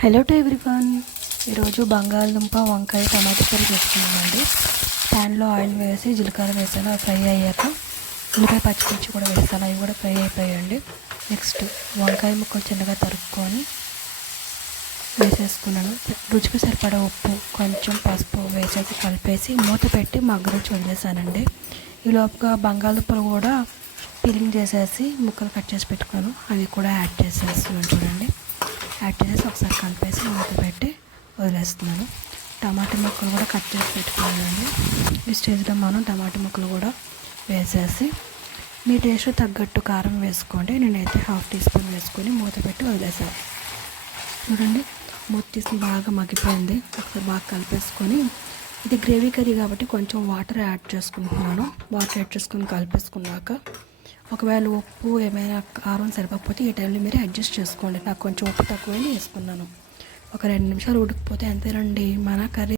Hello to everyone. ఈరోజు బంగాళదుంప వంకాయ టమాటా కర్రీ చేసుకున్నామండి. ప్యాన్లో ఆయిల్ వేసి జీలకర్ర వేసాను, అవి ఫ్రై అయ్యాక ఉల్లిపాయ పచ్చిమిర్చి కూడా వేస్తాను, అవి కూడా ఫ్రై అయిపోయాయండి. నెక్స్ట్ వంకాయ ముక్కలు చిన్నగా తరుక్కొని వేసేసుకున్నాను. రుచికి సరిపడా ఉప్పు, కొంచెం పసుపు వేసేసి కలిపేసి మూత పెట్టి మగ్గరించి వదిలేసానండి. ఈ లోపుగా బంగాళదుంపలు కూడా పీలింగ్ చేసేసి ముక్కలు కట్ చేసి పెట్టుకున్నాను, అవి కూడా యాడ్ చేసేస్తున్నాను. చూడండి, యాడ్ చేసి ఒకసారి కలిపేసి మూత పెట్టి వదిలేస్తున్నాను. టమాటా ముక్కలు కూడా కట్ చేసి పెట్టుకున్నానండి. ఈ స్టేజ్లో మనం టమాటా ముక్కలు కూడా వేసేసి మీ టేస్ట్ తగ్గట్టు కారం వేసుకోండి. నేనైతే 1/2 టీ స్పూన్ వేసుకొని మూత పెట్టి వదిలేసాను. చూడండి, మూత తీసి బాగా మగ్గిపోయింది. ఒకసారి బాగా కలిపేసుకొని, ఇది గ్రేవీ కర్రీ కాబట్టి కొంచెం వాటర్ యాడ్ చేసుకుంటున్నాను. వాటర్ యాడ్ చేసుకొని కలిపేసుకున్నాక ఒకవేళ ఉప్పు ఏమైనా కారం సరిపోకపోతే ఈ టైంలో మీరు అడ్జస్ట్ చేసుకోండి. నాకు కొంచెం ఉప్పు తక్కువైనా వేసుకున్నాను. ఒక 2 నిమిషాలు ఉడికిపోతే అంతేనండి, మన కర్రీ